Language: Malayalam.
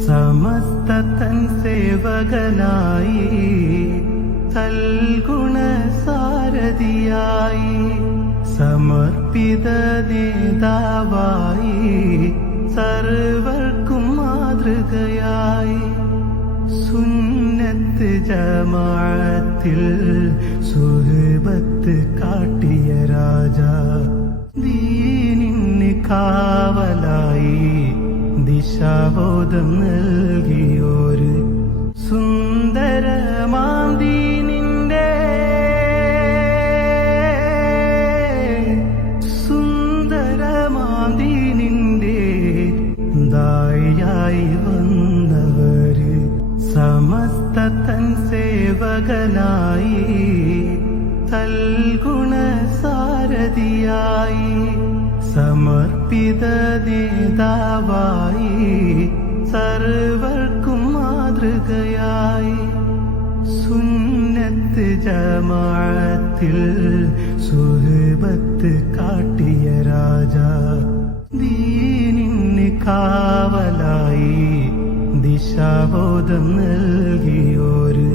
സമസ്ത തൻ സേവകനായി സൽഗുണ സാരഥിയായി സമർപ്പിത നേതാവായി സർവർക്കും മാതൃകയായി സുന്നത്ത് ജമാഅത്തിൽ സുഹബത്ത് കാട്ടിയ രാജ ദീനിന് കാവലായി ദിശാബോധം നൽകിയോര് സുന്ദരമാം ദീനിന്റെ ദായിയായി വന്നവര് സമസ്ത തൻ സേവകനായി സൽഗുണ സാരഥിയായി സമർപ്പിത നേതാവായി സർവർക്കും മാതൃകയായി സുന്നത്ത് ജമാഅത്തിൽ സുഹബത്ത് കാട്ടിയ രാജ ദീനിന് കാവലായി ദിശാബോധം നൽകിയോര്